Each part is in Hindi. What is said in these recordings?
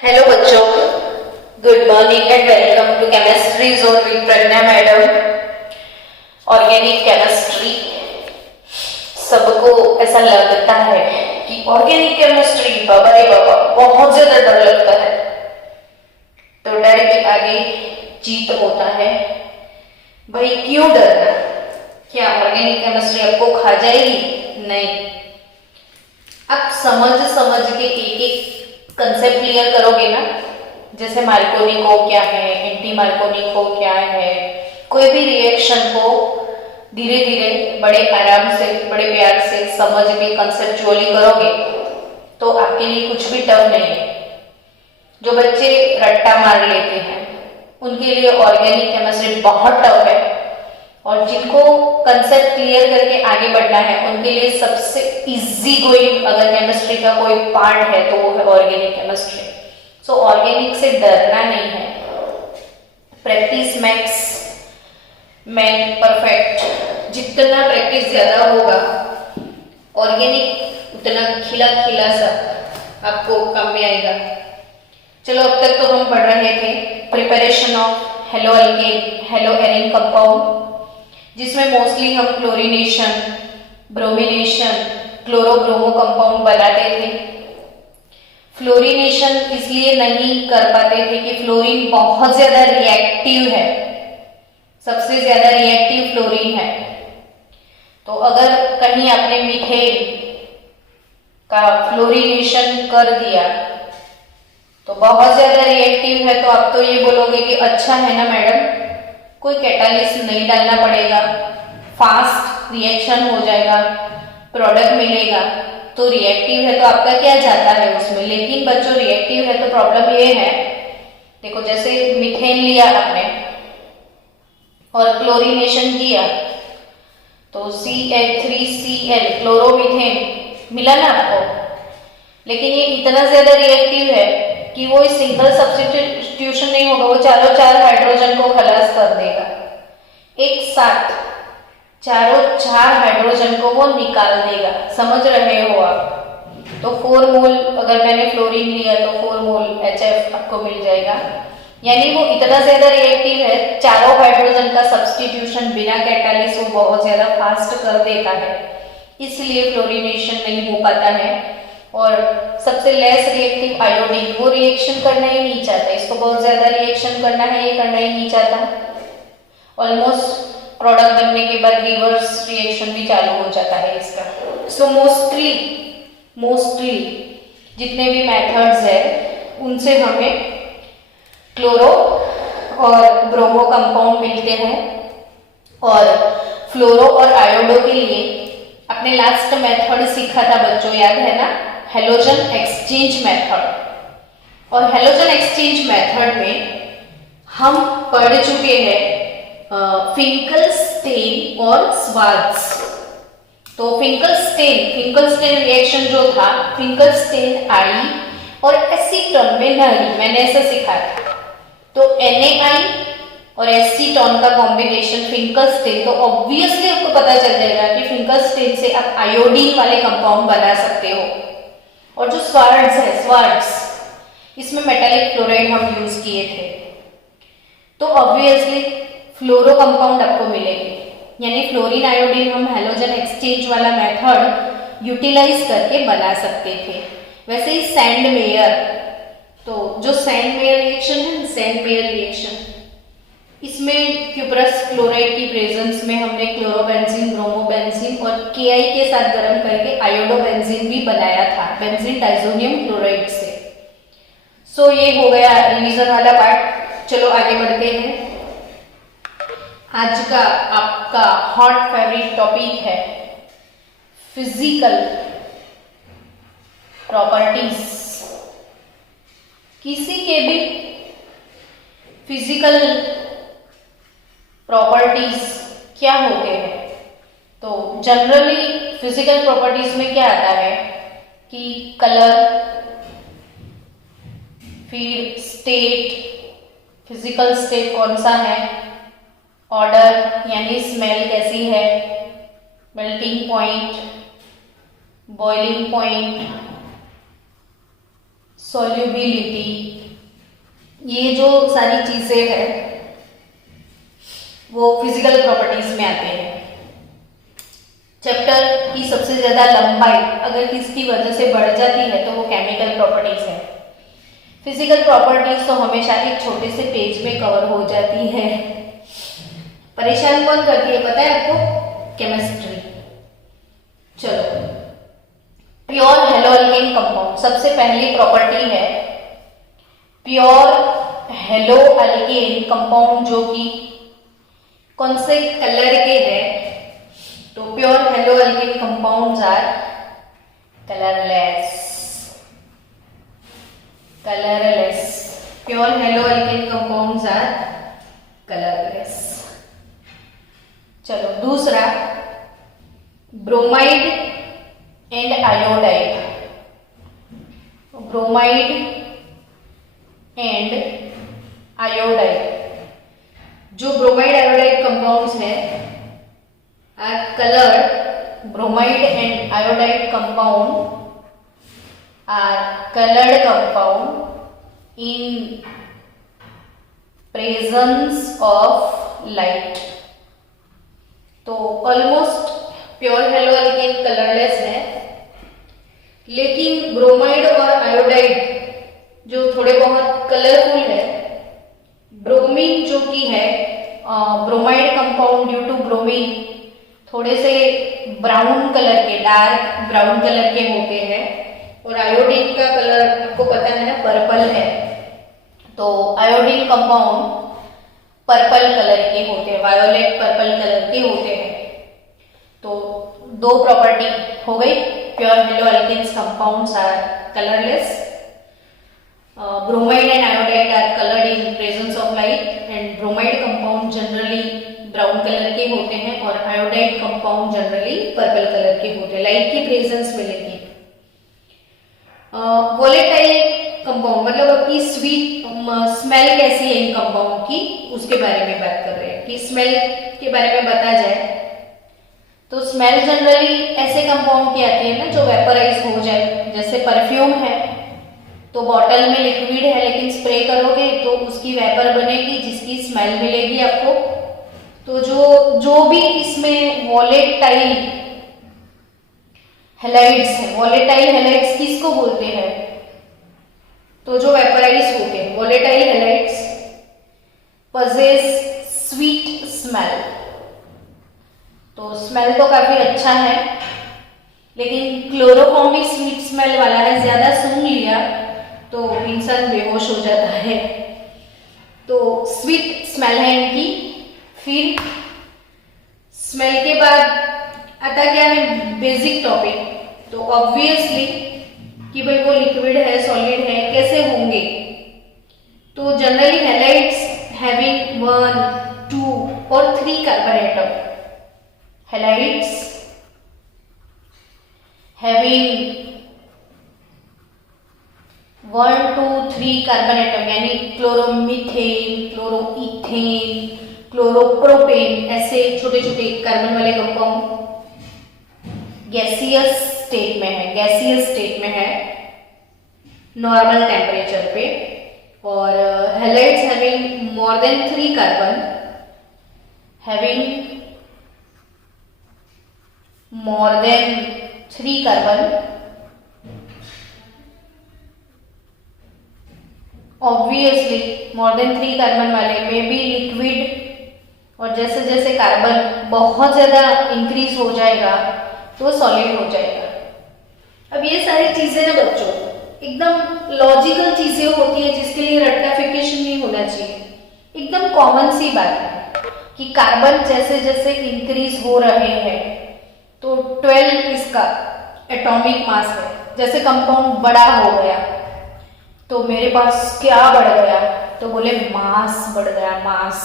हेलो बच्चों, good morning and welcome to chemistry zone with Pragya madam. Organic chemistry, सबको ऐसा लगता है कि ऑर्गेनिक केमिस्ट्री बाबा रे बाबा बहुत ज्यादा डर लगता है। तो डर के आगे जीत होता है। भाई क्यों डरना? क्या ऑर्गेनिक केमिस्ट्री आपको खा जाएगी? नहीं। आप समझ समझ के एक एक कंसेप्ट क्लियर करोगे ना, जैसे मार्कोनी क्या है, एंटी मार्कोनी क्या है, कोई भी रिएक्शन को धीरे धीरे बड़े आराम से बड़े प्यार से समझ के कंसेप्चुअली करोगे तो आपके लिए कुछ भी टफ नहीं है। जो बच्चे रट्टा मार लेते हैं उनके लिए ऑर्गेनिक केमिस्ट्री बहुत टफ है, और जिनको कंसेप्ट क्लियर करके आगे बढ़ना है उनके लिए सबसे इजी गोइंग अगर केमिस्ट्री का कोई पार्ट है तो वो है ऑर्गेनिक केमिस्ट्री। सो ऑर्गेनिक से डरना नहीं है। Practice makes man perfect. जितना प्रैक्टिस ज्यादा होगा ऑर्गेनिक उतना खिला खिला सा आपको काम में आएगा। चलो, अब तक तो हम पढ़ रहे थे preparation of hello alkane hello Erin compound, जिसमें मोस्टली हम क्लोरीनेशन, ब्रोमिनेशन, क्लोरो-ब्रोमो कंपाउंड बनाते थे। फ्लोरीनेशन इसलिए नहीं कर पाते थे कि फ्लोरीन बहुत ज्यादा रिएक्टिव है, सबसे ज्यादा रिएक्टिव फ्लोरीन है। तो अगर कहीं आपने मीथेन का फ्लोरीनेशन कर दिया तो बहुत ज्यादा रिएक्टिव है, तो आप तो ये बोलोगे कि अच्छा है ना मैडम, कोई कैटालिस्ट नहीं डालना पड़ेगा, फास्ट रिएक्शन हो जाएगा, प्रोडक्ट मिलेगा। तो रिएक्टिव है तो आपका क्या जाता है उसमें। लेकिन बच्चों, रिएक्टिव है तो प्रॉब्लम ये है, देखो जैसे मीथेन लिया आपने और क्लोरीनेशन किया तो CH3Cl क्लोरोमीथेन मिला ना आपको, लेकिन ये इतना ज्यादा रिएक्टिव है कि वो सिंगल सब्स्टिट्यूशन नहीं होगा, वो चारों चार हाइड्रोजन को खलास कर देगा। एक साथ चारों चार हाइड्रोजन को वो निकाल देगा। समझ रहे हो आप? तो 4 मोल अगर मैंने फ्लोरीन लिया तो 4 मोल HF आपको मिल जाएगा। यानी वो इतना ज्यादा रिएक्टिव है, चारों हाइड्रोजन का सब्स्टिट्यूशन बिना कैटालिस वो बहुत ज्यादा फास्ट कर देता है, इसलिए फ्लोरीनेशन नहीं हो पाता है। और सबसे लेस रिएक्टिव आयोडीन, वो रिएक्शन करना ही नहीं चाहता, इसको बहुत ज्यादा रिएक्शन करना है, ये करना ही नहीं चाहता। ऑलमोस्ट प्रोडक्ट बनने के बाद रिवर्स रिएक्शन भी चालू हो जाता है इसका। सो मोस्टली जितने भी मेथड्स है उनसे हमें क्लोरो और ब्रोमो कंपाउंड मिलते हैं। और फ्लोरो और आयोडो के लिए अपने लास्ट मेथड सीखा था बच्चों, याद है ना, हेलोजन एक्सचेंज मेथड। और हेलोजन एक्सचेंज मेथड में हम पढ़ चुके हैं फिंकलस्टेन और स्वार्ट्ज। तो फिंकलस्टेन रिएक्शन जो था, फिंकलस्टेन आई और एसीटोन में नरी, मैंने ऐसा सीखा था। तो NaI और एसीटोन का कॉम्बिनेशन फिंकलस्टेन, तो ऑब्वियसली आपको पता चल जाएगा कि फिंकलस्टेन से आप आयोडीन वाले कंपाउंड बना सकते हो। और जो स्वार्ट्ज है, स्वार्ट्ज इसमें मेटालिक क्लोराइड हम यूज किए थे, तो ऑब्वियसली फ्लोरो कंपाउंड आपको मिलेंगे। यानी फ्लोरीन आयोडीन हम हेलोजन एक्सचेंज वाला मेथड यूटिलाइज करके बना सकते थे। वैसे ही सैंड मेयर, तो जो सैंड मेयर रिएक्शन है, सैंड मेयर रिएक्शन, इसमें क्यूप्रस क्लोराइड की प्रेजेंस में हमने क्लोरोबेंजीन, ब्रोमोबेंजीन और KI के साथ गर्म करके आयोडोबेंजीन भी बनाया था, बेंजीन डाइजोनियम क्लोराइड से। सो ये हो गया रिवीजन वाला पार्ट। चलो आगे बढ़ते हैं। आज का आपका हॉट फेवरेट टॉपिक है फिजिकल प्रॉपर्टीज। किसी के भी फिजिकल प्रॉपर्टीज क्या होते हैं? तो जनरली फिजिकल प्रॉपर्टीज में क्या आता है कि कलर, फिर स्टेट, फिजिकल स्टेट कौन सा है, ऑर्डर यानी स्मेल कैसी है, melting point, boiling point, solubility, ये जो सारी चीजें हैं वो फिजिकल प्रॉपर्टीज में आते हैं। चैप्टर की सबसे ज्यादा लंबाई अगर किसकी वजह से बढ़ जाती है तो वो केमिकल प्रॉपर्टीज है। फिजिकल प्रॉपर्टीज तो हमेशा एक छोटे से पेज में कवर हो जाती है। परेशान कौन करती है पता है आपको? केमिस्ट्री। चलो, प्योर हेलोअल्केन कंपाउंड, सबसे पहली प्रॉपर्टी है प्योर हेलोअल्केन कंपाउंड, जो कि कौन से कलर के हैं? तो pure haloalkane compounds are colourless. Pure haloalkane compounds are colourless. चलो, दूसरा bromide and iodide. Bromide and iodide, जो ब्रोमाइड आयोडाइड कंपाउंड्स हैं are coloured. Bromide and iodide compound are coloured compound in presence of light. तो ऑलमोस्ट प्योर हेलोअल्केन कलरलेस है, लेकिन ब्रोमाइड और आयोडाइड जो थोड़े बहुत कलरफुल है। ब्रोमीन जो कि है bromide compound due to bromine थोड़े से ब्राउन कलर के, डार्क ब्राउन कलर के होते हैं, और आयोडीन का कलर आपको पता है ना, पर्पल है। तो आयोडीन कंपाउंड पर्पल कलर के होते हैं, वायोलेट पर्पल कलर के होते हैं। तो दो प्रॉपर्टी हो गई। Pure haloalkanes compounds are colourless. Bromide and iodide are coloured in presence of light, and bromide compound generally brown colour के होते हैं और iodide compound generally purple colour के होते हैं लाइट की प्रेजेंस में। लेकिन वोलेटाइल कंपाउंड मतलब आपकी स्वीट स्मेल कैसी है इन कंपाउंड की, उसके बारे में बात कर रहे हैं कि स्मेल के बारे में बता जाए तो स्मेल जनरली ऐसे कंपाउंड की आती है ना जो वेपराइज हो जाए। जैसे परफ्यूम है तो बॉटल में लिक्विड है, लेकिन स्प्रे करोगे तो उसकी वेपर बनेगी जिसकी स्मेल मिलेगी आपको। तो जो भी इसमें वोलेटाइल हैलाइड्स है, वोलेटाइल हैलाइड्स किसको बोलते हैं? तो जो वेपराइज होते हैं volatile halides possess sweet smell. तो स्मेल तो काफी अच्छा है, लेकिन क्लोरोफॉर्म भी स्वीट स्मेल वाला है। ज्यादा सूंघ लिया तो इंसान बेहोश हो जाता है। तो स्वीट स्मेल है इनकी। फिर स्मेल के बाद आता क्या है? Basic topic. तो ऑब्वियसली कि भाई वो लिक्विड है, सॉलिड है, कैसे होंगे? तो जनरली हैलाइड्स हैविंग 1, 2 और 3 carbon atom. Halides having 1, 2, 3 carbon atom, यानी क्लोरोमीथेन, क्लोरोइथेन, क्लोरोप्रोपेन, ऐसे छोटे छोटे कार्बन वाले कंपाउंड गैसियस स्टेट में है नॉर्मल टेम्परेचर पे। और halides having more than 3 carbon, obviously more than 3 carbon वाले में भी लिक्विड, और जैसे जैसे कार्बन बहुत ज्यादा इंक्रीज हो जाएगा तो सॉलिड हो जाएगा। अब ये सारी चीजें ना बच्चों एकदम लॉजिकल चीजें होती है, जिसके लिए रट्टाफिकेशन नहीं होना चाहिए। एकदम कॉमन सी बात है कि कार्बन जैसे जैसे इंक्रीज हो रहे हैं तो 12 इसका एटॉमिक मास है। जैसे कंपाउंड बड़ा हो गया तो मेरे पास क्या बढ़ गया? तो बोले मास बढ़ गया, मास।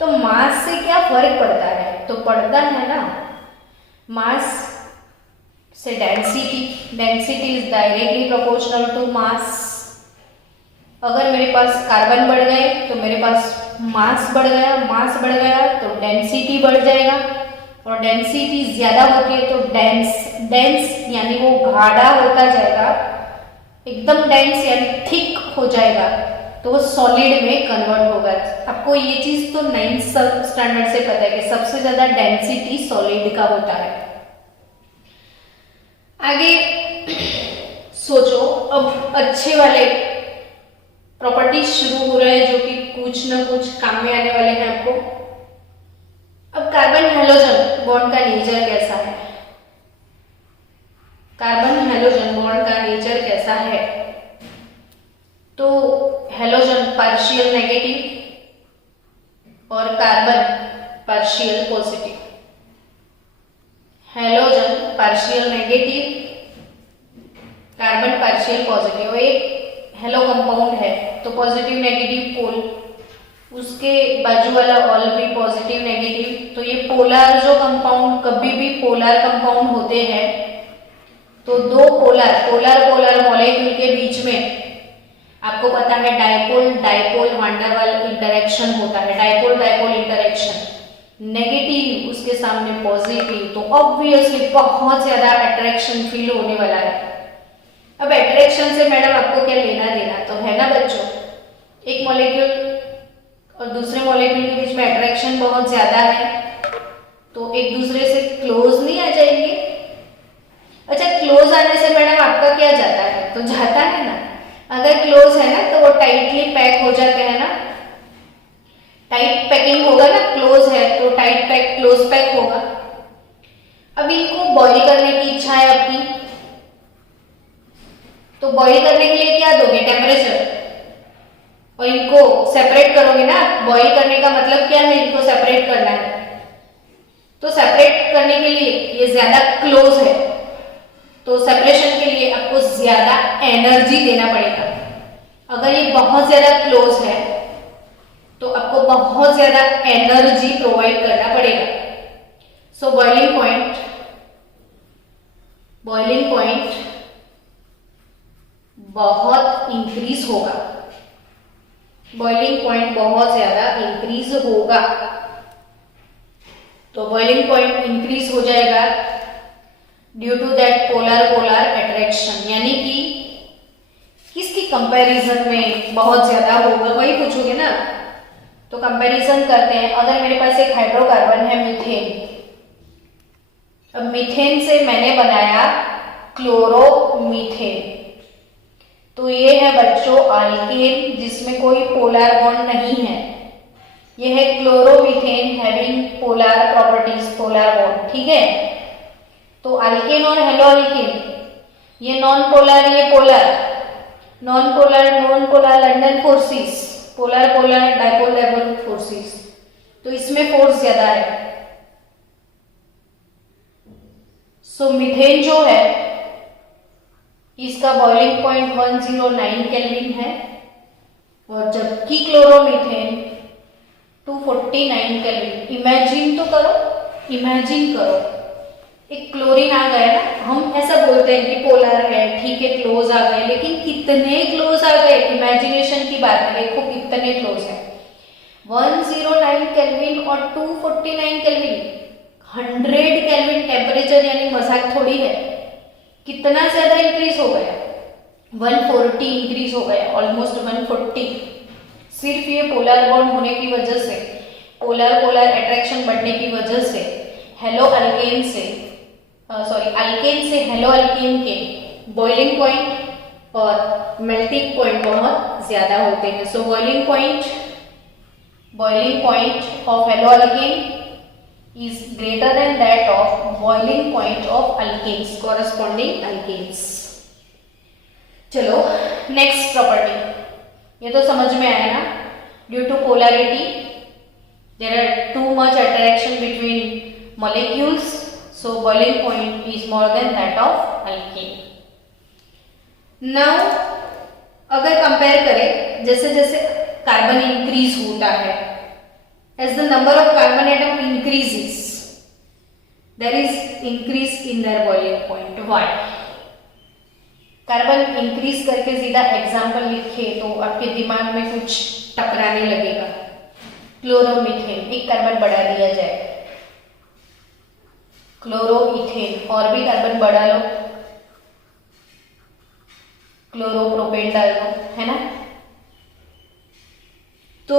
तो मास से क्या फर्क पड़ता है? तो पड़ता है ना मास से density is directly proportional to mass. अगर मेरे पास कार्बन बढ़ गए तो मेरे पास मास बढ़ गया तो डेंसिटी बढ़ जाएगा, और डेंसिटी ज्यादा होती है तो डेंस यानी वो गाढ़ा होता जाएगा, एकदम डेंस यानी थिक हो जाएगा। तो वो सॉलिड में कन्वर्ट होगा। आपको ये चीज तो 9th स्टैंडर्ड से पता है कि सबसे ज्यादा डेंसिटी सॉलिड का होता है। आगे सोचो, अब अच्छे वाले प्रॉपर्टीज शुरू हो रहे हैं जो कि कुछ ना कुछ काम में आने वाले हैं आपको। अब कार्बन हेलोजन बॉन्ड का नेचर कैसा है? कार्बन हेलोजन बॉन्ड का नेचर कैसा है? तो हेलोजन पार्शियल नेगेटिव और carbon partial positive. Halogen partial negative, carbon partial positive. एक हेलो कंपाउंड है तो पॉजिटिव नेगेटिव पोल, उसके बाजू वाला ऑल भी पॉजिटिव नेगेटिव। तो ये पोलर जो कंपाउंड, कभी भी पोलर कंपाउंड होते हैं तो दो पोलर मॉलिक्यूल के बीच में आपको पता है डाइपोल वांडरवाल इंटरेक्शन होता है। डाइपोल इंटरेक्शन, नेगेटिव उसके सामने पॉजिटिव, तो ऑब्वियसली बहुत ज्यादा अट्रैक्शन फील होने वाला है। अब अट्रैक्शन से मैडम आपको क्या लेना देना, तो है ना बच्चों, एक मॉलिक्यूल और दूसरे मॉलिक्यूल के बीच में अट्रैक्शन बहुत ज्यादा है तो एक दूसरे से क्लोज नहीं आ जाएंगे। अच्छा, क्लोज आने से मैडम आपका क्या जाता है, तो जाता है ना, अगर क्लोज है ना तो वो टाइटली पैक हो जाते हैं ना, टाइट पैकिंग होगा ना, क्लोज है तो टाइट पैक क्लोज पैक होगा। अब इनको बॉईल करने की इच्छा है आपकी, तो बॉईल करने के लिए क्या दोगे, टेम्परेचर, और इनको सेपरेट करोगे ना। बॉईल करने का मतलब क्या है, इनको सेपरेट करना है। तो सेपरेट करने के लिए ये ज्यादा क्लोज है तो सेपरेशन के लिए आपको ज्यादा एनर्जी देना पड़ेगा। अगर ये बहुत ज्यादा क्लोज है तो आपको बहुत ज्यादा एनर्जी प्रोवाइड करना पड़ेगा। सो बॉइलिंग पॉइंट बहुत इंक्रीज होगा, बॉइलिंग पॉइंट बहुत ज्यादा इंक्रीज होगा। तो बॉइलिंग पॉइंट इंक्रीज हो जाएगा due to that polar attraction, यानी कि किसकी कंपैरिजन में बहुत ज्यादा होगा, वही पूछोगे ना। तो कंपैरिजन करते हैं। अगर मेरे पास एक हाइड्रोकार्बन है मीथेन, अब मीथेन से मैंने बनाया क्लोरोमीथेन, तो ये है बच्चों अल्केन जिसमें कोई पोलर बॉन्ड नहीं है। ये है chloromethane having polar properties, polar bond, ठीक है। तो अल्केन और हेलो अल्केन, ये नॉन पोलर, ये polar, non polar London forces, polar dipole forces, तो इसमें फोर्स ज्यादा है। सो मीथेन जो है इसका बॉइलिंग पॉइंट 109 केल्विन है और जबकि क्लोरोमीथेन 249 केल्विन। इमेजिन करो, एक क्लोरीन आ गया ना, हम ऐसा बोलते हैं कि पोलर है, ठीक है, क्लोज आ गए, लेकिन कितने क्लोज आ गए, इमेजिनेशन की बात है, देखो कितने क्लोज है। 109 केल्विन और 249 केल्विन, 100 केल्विन टेम्परेचर, यानी मजाक थोड़ी है। कितना ज्यादा इंक्रीज हो गया, 140 इंक्रीज हो गया, ऑलमोस्ट 140। सिर्फ ये पोलर बॉन्ड होने की वजह से, पोलर अट्रैक्शन बढ़ने की वजह से, अल्केन से हेलो अल्केन के बॉइलिंग पॉइंट और मेल्टिंग पॉइंट बहुत ज्यादा होते हैं। सो boiling point of hello alkane is greater than that of boiling point of alkanes, corresponding alkanes. चलो नेक्स्ट प्रॉपर्टी, ये तो समझ में आया ना। Due to polarity there are too much attraction between molecules, so boiling point is more than that of alkane. Now अगर कंपेयर करें, जैसे जैसे कार्बन इंक्रीज होता है, as the number of carbon atom increases, there is increase in their boiling point. Why? Carbon increase करके सीधा एग्जाम्पल लिखे तो आपके दिमाग में कुछ टकराने लगेगा। क्लोरोमीथेन, एक कार्बन बढ़ा दिया जाए, क्लोरोइथेन, और भी कार्बन बढ़ा लो, क्लोरोप्रोपेन डाल दो, है ना। तो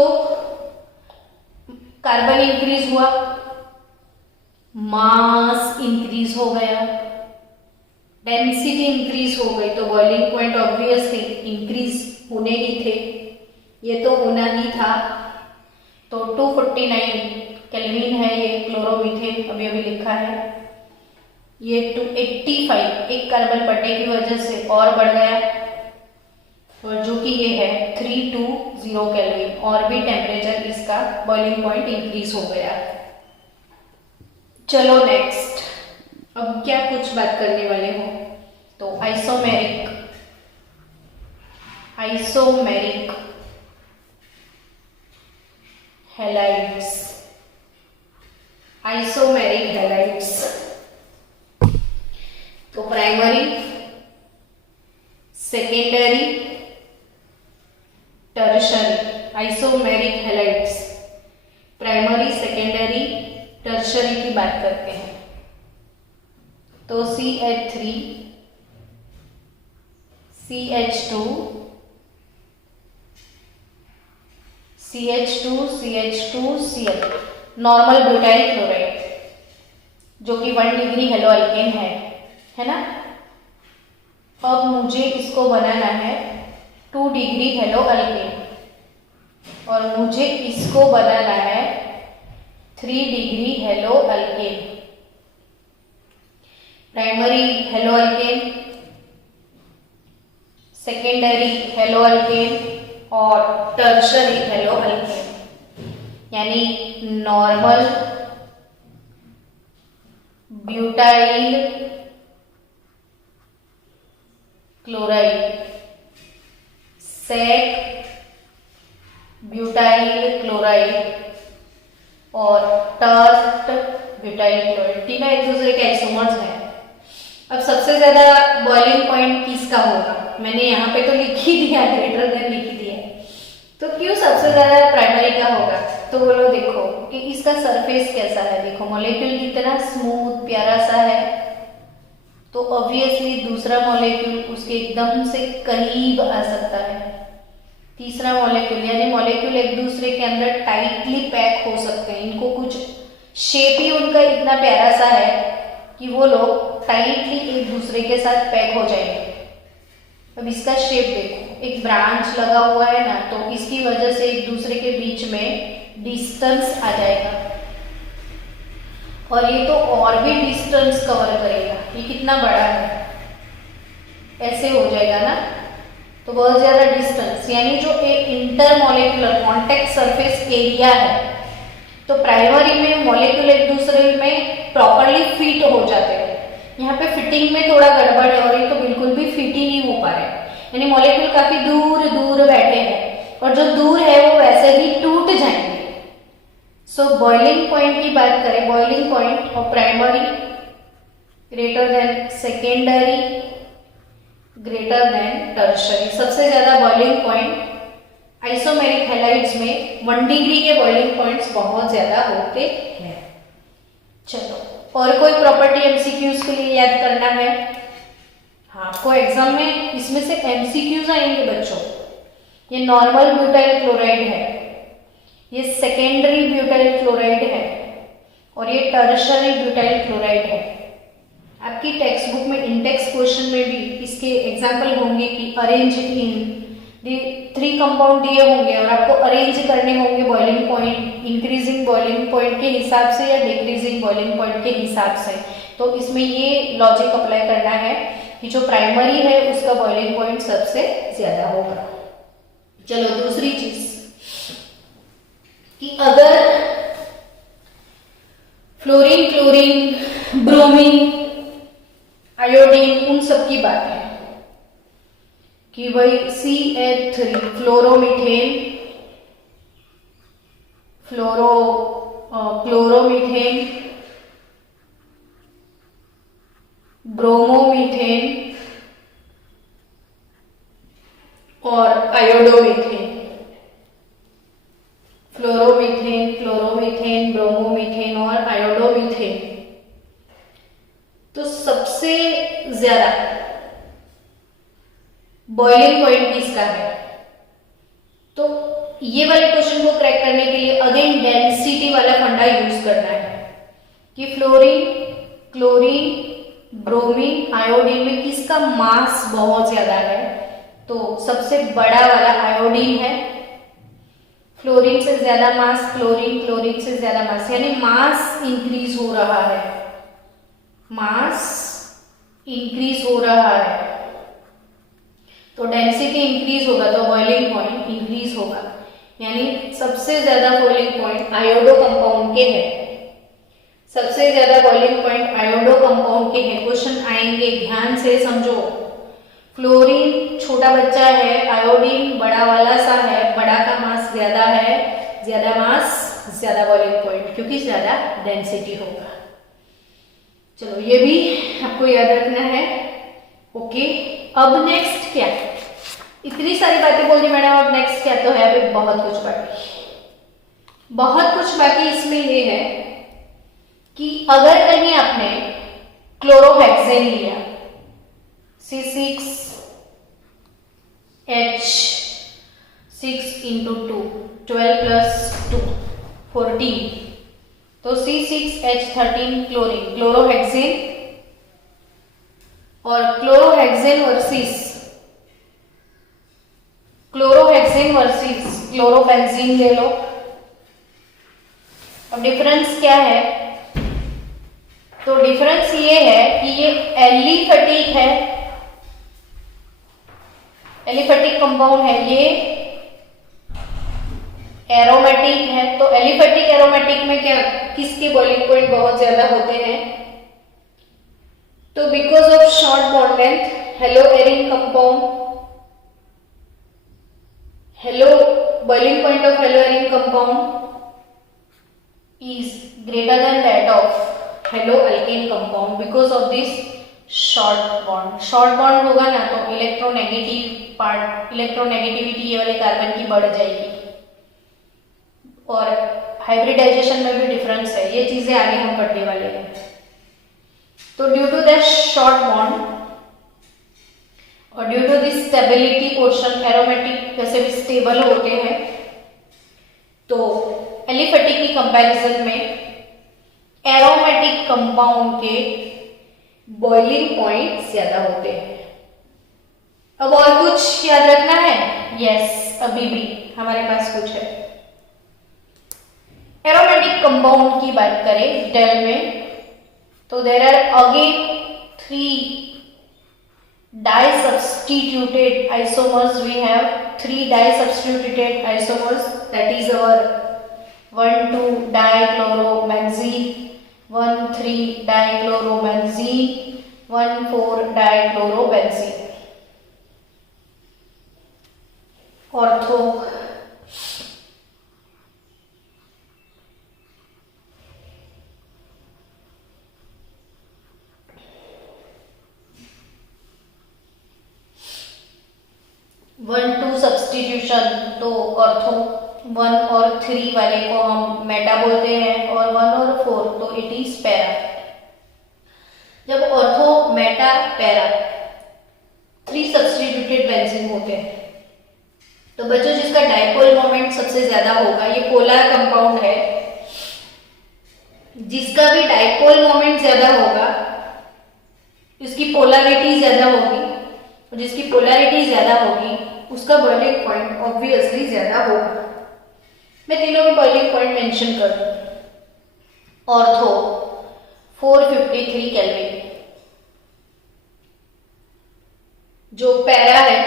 कार्बन इंक्रीज हुआ, मास इंक्रीज हो गया, डेंसिटी इंक्रीज हो गई, तो बॉइलिंग पॉइंट ऑब्वियसली इंक्रीज होने ही थे, ये तो होना ही था। तो 249 केल्विन है ये क्लोरोमीथेन, अभी अभी लिखा है। ये 285 एक कार्बन बढ़ने की वजह से और बढ़ गया, और जो कि ये है 320 केल्विन, और भी टेम्परेचर इसका बॉइलिंग पॉइंट इंक्रीज हो गया। चलो नेक्स्ट, अब क्या कुछ बात करने वाले हो, तो आइसोमेरिक हैलाइड्स, आइसोमेरिक हैलाइड्स। तो primary, secondary, tertiary, isomeric halides primary, secondary, tertiary की बात करते हैं। तो CH3, CH2, Cl, normal butyl chloride, जो कि 1 डिग्री हेलो अल्केन है ना। अब मुझे इसको बनाना है 2 डिग्री हेलो अल्केन, और मुझे इसको बनाना है 3 degree haloalkane. Primary haloalkane, secondary haloalkane और टर्शरी हेलो अल्केन, यानी normal butyl chloride, sec butyl chloride और टर्ट ब्यूटाइल क्लोराइड, तीनों एक दूसरे के आइसोमर्स हैं। अब सबसे ज्यादा बॉइलिंग पॉइंट किसका होगा, मैंने यहाँ पे तो लिख ही दिया, ग्रेटर देन लिख दिया, तो क्यों सबसे ज्यादा प्राइमरी का होगा, तो बोलो देखो कि इसका सरफेस कैसा है, देखो मॉलिक्यूल कितना स्मूथ प्यारा सा है, तो ऑब्वियसली दूसरा मॉलिक्यूल उसके एकदम से करीब आ सकता है। तीसरा मॉलिक्यूल, यानी मॉलिक्यूल एक दूसरे के अंदर टाइटली पैक हो सकते हैं, इनको कुछ शेप ही उनका इतना प्यारा सा है कि वो लोग टाइटली एक दूसरे के साथ पैक हो जाएंगे। अब इसका शेप देखो, एक ब्रांच लगा हुआ है ना, तो इसकी वजह से एक दूसरे के बीच में डिस्टेंस आ जाएगा, और ये तो और भी डिस्टेंस कवर करेगा, ये कितना बड़ा है, ऐसे हो जाएगा ना, तो बहुत ज्यादा डिस्टेंस, यानी जो एक इंटरमॉलिक्यूलर कॉन्टेक्ट सरफेस एरिया है, तो प्राइमरी में मॉलिक्यूल एक दूसरे में प्रॉपरली फिट हो जाते हैं। यहाँ पे फिटिंग में थोड़ा गड़बड़ है, और ये तो बिल्कुल भी फिट ही नहीं हो पा रहे, यानी मॉलिक्यूल काफी दूर दूर बैठे हैं, और जो दूर है वो वैसे ही टूट जाएंगे। सो बॉइलिंग पॉइंट की बात करें, boiling point of primary greater than secondary greater than tertiary, सबसे ज्यादा बॉइलिंग पॉइंट आइसोमेरिक हैलाइड्स में 1 डिग्री के बॉइलिंग पॉइंट्स बहुत ज्यादा होते हैं। चलो, और कोई प्रॉपर्टी एमसीक्यूज के लिए याद करना है? हाँ, आपको एग्जाम में इसमें से एमसीक्यूज आएंगे बच्चों। ये नॉर्मल ब्यूटाइल क्लोराइड है, ये सेकेंडरी ब्यूटाइल क्लोराइड है, और ये टर्शरी ब्यूटाइल क्लोराइड है। आपकी टेक्स्ट बुक में इंडेक्स क्वेश्चन में भी इसके एग्जाम्पल होंगे कि अरेंज इन 3 कंपाउंड दिए होंगे, और आपको अरेंज करने होंगे boiling point, increasing boiling point के हिसाब से या डिक्रीजिंग बॉइलिंग पॉइंट के हिसाब से। तो इसमें ये लॉजिक अप्लाई करना है कि जो प्राइमरी है उसका बॉइलिंग पॉइंट सबसे ज्यादा होगा। चलो, दूसरी चीज कि अगर फ्लोरीन, क्लोरीन, ब्रोमीन, आयोडीन, उन सब की बात है कि भाई CH3 फ्लोरोमीथेन, क्लोरोमीथेन, ब्रोमोमीथेन और आयोडोमीथेन, फ्लोरोमीथेन, क्लोरोमीथेन, ब्रोमोमीथेन और आयोडोमीथेन। तो सबसे ज्यादा बॉइलिंग पॉइंट किसका है? तो ये वाले क्वेश्चन को क्रैक करने के लिए अगेन डेंसिटी वाला फंडा यूज करना है कि फ्लोरीन, क्लोरीन, ब्रोमीन, आयोडीन में किसका मास बहुत ज्यादा है। तो सबसे बड़ा वाला आयोडीन है, फ्लोरीन से ज्यादा मास क्लोरीन, क्लोरीन से ज्यादा मास, यानी मास इंक्रीज हो रहा है, मास इंक्रीज हो रहा है। तो डेंसिटी इंक्रीज होगा तो बॉइलिंग पॉइंट इंक्रीज होगा, यानी सबसे ज्यादा बॉइलिंग पॉइंट आयोडो कंपाउंड के है, सबसे ज्यादा बॉइलिंग पॉइंट आयोडो कंपाउंड के है। क्वेश्चन आएंगे, ध्यान से समझो। फ्लोरीन छोटा बच्चा है, आयोडीन बड़ा वाला सा है, बड़ा का मास ज्यादा है, ज्यादा मास ज्यादा बॉइलिंग पॉइंट, क्योंकि ज्यादा डेंसिटी होगा। चलो ये भी आपको याद रखना है। ओके, अब नेक्स्ट क्या, इतनी सारी बातें बोल दी मैडम, अब नेक्स्ट क्या, तो है अभी बहुत कुछ बाकी, बहुत कुछ बाकी। इसमें ये है कि अगर कहीं आपने क्लोरोहेक्सेन लिया, C6H6 into 2, 12 plus 2 14, तो C6H13 क्लोरीन, क्लोरोहेक्सेन और क्लोरोहेक्सेन वर्सेस क्लोरोबेंजीन ले लो। अब डिफरेंस क्या है, तो डिफरेंस ये है कि ये एलिफेटिक है, एलिफेटिक कंपाउंड है, ये एरोमेटिक है। तो एलिफेटिक एरोमेटिक में क्या, किसके बॉइलिंग पॉइंट बहुत ज्यादा होते हैं, तो because of short bond length, hello Erin compound, hello boiling point of haloarine compound is greater than that of haloalkane compound because of this short bond. short bond होगा ना तो इलेक्ट्रोनेगेटिव पार्ट, इलेक्ट्रोनेगेटिविटी ये वाले कार्बन की बढ़ जाएगी, और हाइब्रिडाइजेशन में भी डिफरेंस है, ये चीजें आगे हम पढ़ने वाले हैं। तो due to that short bond और due to this stability portion, aromatic वैसे भी स्टेबल होते हैं, तो एलिफेटिक की कंपैरिजन में एरोमेटिक कंपाउंड के बॉइलिंग पॉइंट ज्यादा होते हैं। अब और कुछ याद रखना है, यस अभी भी हमारे पास कुछ है। एरोमेटिक कंपाउंड की बात करें डिटेल में, तो there are again 3 disubstituted isomers. We have 3 disubstituted isomers, that is our 1,2-dichlorobenzene, 1,3-dichlorobenzene, 1,4-dichlorobenzene. Ortho one two substitution, तो ऑर्थो 1 और 3 वाले को हम मेटा बोलते हैं, और 1 और 4 तो इट इज पैरा। जब ortho, Meta, para 3 substituted benzene होते हैं, तो बच्चों जिसका डाइपोल मोमेंट सबसे ज्यादा होगा, ये पोलर कंपाउंड है, जिसका भी डाइपोल मोमेंट ज्यादा होगा उसकी पोलैरिटी ज्यादा होगी, और जिसकी पोलैरिटी ज्यादा होगी उसका बॉइलिंग पॉइंट ऑब्वियसली ज्यादा होगा। मैं तीनों के बॉइलिंग पॉइंट मेंशन कर दूं। ऑर्थो 453 केल्विन, जो पैरा है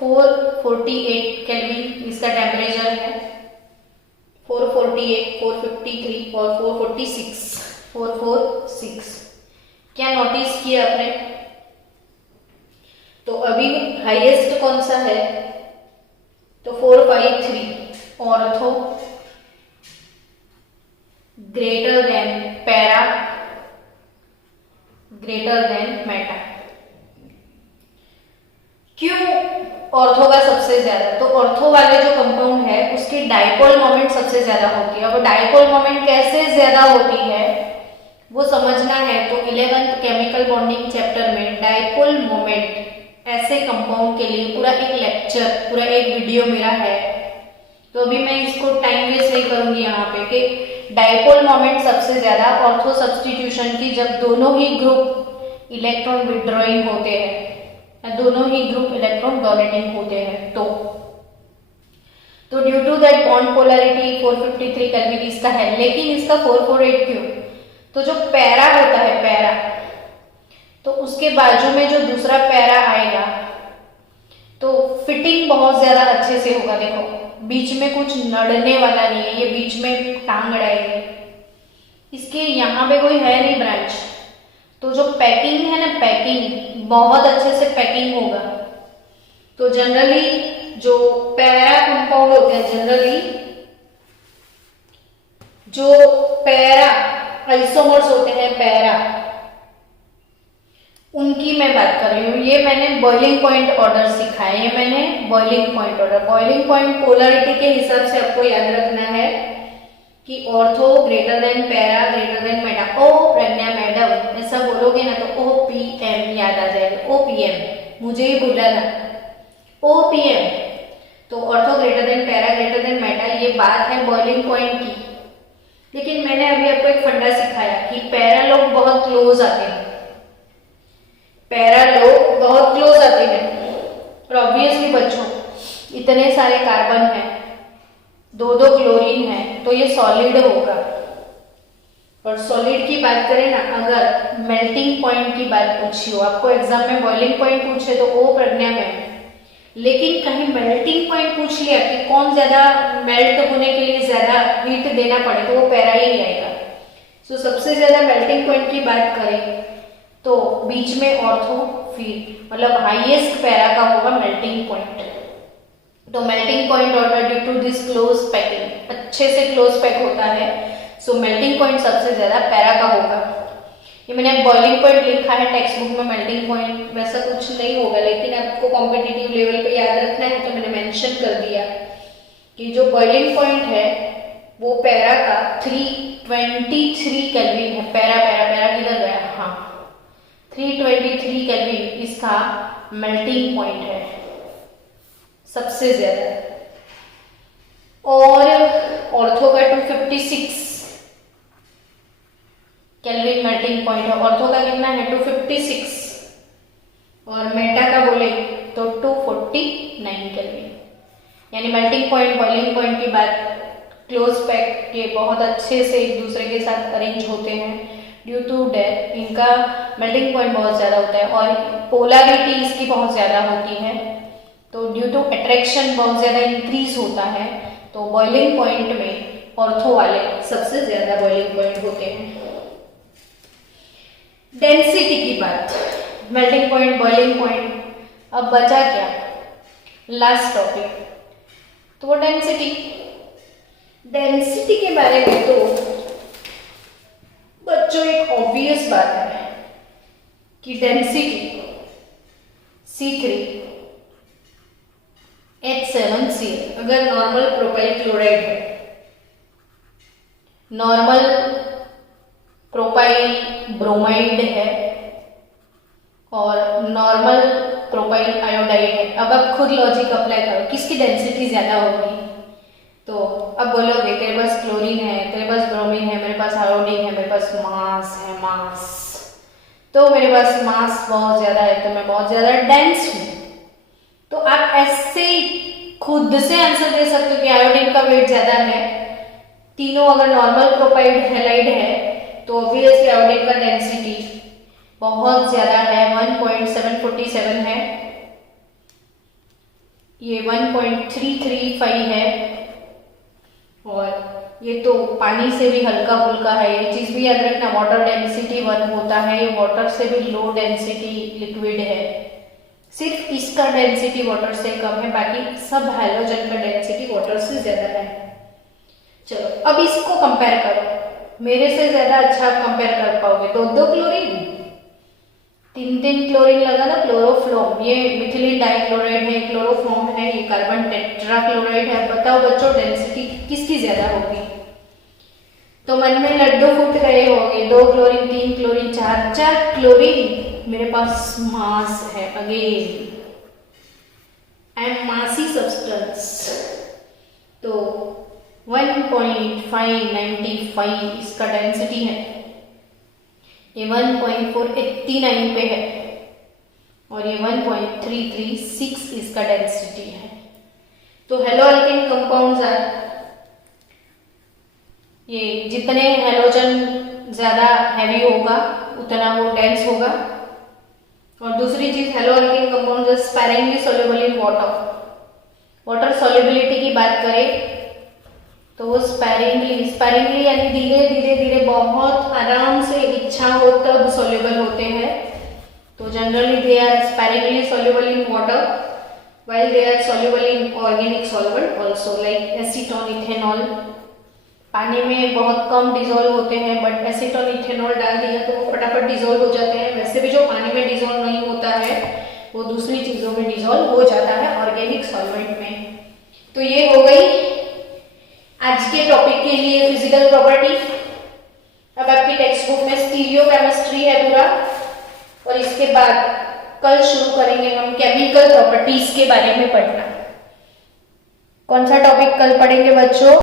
448 केल्विन इसका टेम्परेचर है, 448, 453 और 446। क्या नोटिस किया आपने, तो अभी हाईएस्ट कौन सा है, तो 453 ortho greater than para, greater than Meta. क्यों ऑर्थो का सबसे ज्यादा, तो ऑर्थो वाले जो कंपाउंड है उसकी डाइपोल मोमेंट सबसे ज्यादा होती है। अब डाइपोल मोमेंट कैसे ज्यादा होती है वो समझना है, तो 11th केमिकल बॉन्डिंग चैप्टर में डाइपोल मोमेंट ऐसे कंपाउंड के लिए पूरा एक लेक्चर, पूरा एक वीडियो मेरा है, तो तो अभी मैं इसको टाइम वेस्ट नहीं करूंगी यहाँ पे कि डायपोल मोमेंट सबसे ज्यादा ऑर्थो सब्स्टिट्यूशन की जब दोनों ही ग्रुप इलेक्ट्रॉन विड्रॉइंग होते हैं, दोनों ही ग्रुप इलेक्ट्रॉन डोनेटिंग होते हैं। तो due to that bond polarity 453 kelvin इसका है, लेकिन इसका 448 क्यों? तो जो पैरा होता है पैरा, तो उसके बाजू में जो दूसरा पैरा आएगा तो फिटिंग बहुत ज्यादा अच्छे से होगा। देखो बीच में कुछ नड़ने वाला नहीं है, ये बीच में टांग अड़ाएगी, इसके यहाँ पे कोई है नहीं ब्रांच, तो जो पैकिंग है ना, पैकिंग बहुत अच्छे से पैकिंग होगा। तो जनरली जो पैरा कंपाउंड होते हैं, जनरली जो पैरा आइसोमर्स होते हैं पैरा, उनकी मैं बात कर रही हूँ। ये मैंने बॉइलिंग पॉइंट ऑर्डर सीखा है, ये मैंने boiling point order, boiling point polarity के हिसाब से आपको याद रखना है कि ortho greater than para greater than meta. ओ प्रज्ञा मैडम ऐसा बोलोगे ना तो OPM याद आ जाएगा, OPM मुझे ही भूला ना, OPM। तो ortho greater than para greater than Meta, ये बात है बॉइलिंग पॉइंट की। लेकिन मैंने अभी आपको एक फंडा सिखाया कि पैरा लोग बहुत क्लोज आते हैं, पैरा लोग बहुत क्लोज आते हैं। और ऑब्वियसली बच्चों इतने सारे कार्बन हैं, 2 क्लोरीन है, तो ये सॉलिड होगा। और सॉलिड की बात करें ना, अगर मेल्टिंग पॉइंट की बात पूछी हो, आपको एग्जाम में बॉइलिंग पॉइंट पूछे तो ओ प्रज्ञा में, लेकिन कहीं मेल्टिंग पॉइंट पूछ लिया कि कौन ज्यादा मेल्ट होने के लिए ज्यादा हीट देना पड़े, तो वो पैरा ही आएगा। सो सबसे ज्यादा मेल्टिंग पॉइंट की बात करें तो बीच में ऑर्थो, फिर मतलब हाईएस्ट पैरा का होगा मेल्टिंग पॉइंट। तो melting point order due to this close packing, अच्छे से क्लोज पैक होता है, सो मेल्टिंग पॉइंट सबसे ज्यादा पैरा का होगा। ये मैंने बॉइलिंग पॉइंट लिखा है टेक्स्ट बुक में, मेल्टिंग पॉइंट वैसा कुछ नहीं होगा, लेकिन आपको कॉम्पिटिटिव लेवल पे याद रखना है, तो मैंने मेंशन कर दिया कि जो बॉइलिंग पॉइंट है वो पैरा का 323 केल्विन है। पैरा पैरा पैरा किधर गया? हाँ 323 केल्विन इसका मेल्टिंग पॉइंट है सबसे ज्यादा। और ऑर्थो का 256 केल्विन मेल्टिंग पॉइंट है। ऑर्थो का कितना है? 256। और मेटा का बोले तो 249 केल्विन। यानी मेल्टिंग पॉइंट बॉइलिंग पॉइंट की बात, क्लोज पैक के बहुत अच्छे से एक दूसरे के साथ अरेंज होते हैं। ड्यू टू डेथ इनका मेल्टिंग पॉइंट बहुत ज़्यादा होता है और पोलैरिटी इसकी बहुत ज़्यादा होती है, तो ड्यू टू अट्रैक्शन बहुत ज़्यादा इंक्रीज होता है। तो बॉइलिंग पॉइंट में ऑर्थो वाले सबसे ज़्यादा बॉइलिंग पॉइंट होते हैं। डेंसिटी की बात, मेल्टिंग पॉइंट बॉइलिंग पॉइंट, अब बचा क्या? लास्ट टॉपिक, तो वो डेंसिटी। डेंसिटी के बारे में तो बच्चों एक ऑब्वियस बात है कि डेंसिटी C3H7Cl अगर नॉर्मल प्रोपाइल क्लोराइड है, नॉर्मल प्रोपाइल ब्रोमाइड है और नॉर्मल प्रोपाइल आयोडाइड है। अब आप खुद लॉजिक अप्लाई करो, किसकी डेंसिटी ज्यादा होगी? तो अब बोलोगे तेरे पास क्लोरीन है, तेरे पास ब्रोमीन है, मेरे पास आयोडीन है, मेरे पास मास है, मास, तो मेरे पास मास बहुत ज्यादा है तो मैं बहुत ज्यादा डेंस हूं। तो आप ऐसे खुद से आंसर दे सकते हो कि आयोडीन का वेट ज्यादा है। तीनों अगर नॉर्मल प्रोपाइल हैलाइड है तो ऑब्वियसली आयोडीन का डेंसिटी बहुत ज्यादा है, 1.747 है, ये 1.335 है और ये तो पानी से भी हल्का फुल्का है। ये चीज भी याद रखना, वाटर डेंसिटी 1 होता है, ये वाटर से भी लो डेंसिटी लिक्विड है। सिर्फ इसका डेंसिटी वाटर से कम है, बाकी सब हाइड्रोजन का डेंसिटी वाटर से ज्यादा है। चलो अब इसको कंपेयर करो, मेरे से ज्यादा अच्छा आप कंपेयर कर पाओगे। दो क्लोरीन, 3 क्लोरीन लगा ना, क्लोरोफ्लोम, ये मिथिलीन डाइक्लोराइड है, क्लोरोफॉर्म है, ये कार्बन टेट्राक्लोराइड है। बताओ बच्चों डेंसिटी किसकी ज्यादा होगी? तो मन में लड्डू फूट रहे होंगे, 2 क्लोरीन 3 क्लोरीन 4 क्लोरीन, मेरे पास मास है, अगेन आई एम मासी सब्सटेंस। तो 1.595 इसका डेंसिटी है, ये 1.489 पे है और ये 1.336 इसका डेंसिटी है। तो हेलो अल्केन कंपाउंड्स आर, ये जितने हेलोजन ज्यादा हैवी होगा उतना वो डेंस होगा। और दूसरी चीज, hello alkane compounds sparingly soluble in water. Water solubility की बात करें तो वो स्पैरिंगली यानी धीरे धीरे धीरे बहुत आराम से इच्छा हो तब सोल्यूबल होते हैं। तो generally they are sparingly soluble in water while they are soluble in organic solvent also like acetone, ethanol. पानी में बहुत कम डिजोल्व होते हैं, बट एसीटोन इथेनॉल डाल दिया तो वो फटाफट डिजोल्व हो जाते हैं। वैसे भी जो पानी में डिजोल्व नहीं होता है वो दूसरी चीजों में डिजोल्व हो जाता है ऑर्गेनिक सॉल्वेंट में। तो ये हो गई आज के टॉपिक के लिए फिजिकल प्रॉपर्टी। अब आपकी टेक्स्ट बुक में स्टीरियोकेमिस्ट्री है पूरा, और इसके बाद कल शुरू करेंगे हम केमिकल प्रॉपर्टीज के बारे में पढ़ना। कौन सा टॉपिक कल पढ़ेंगे बच्चों?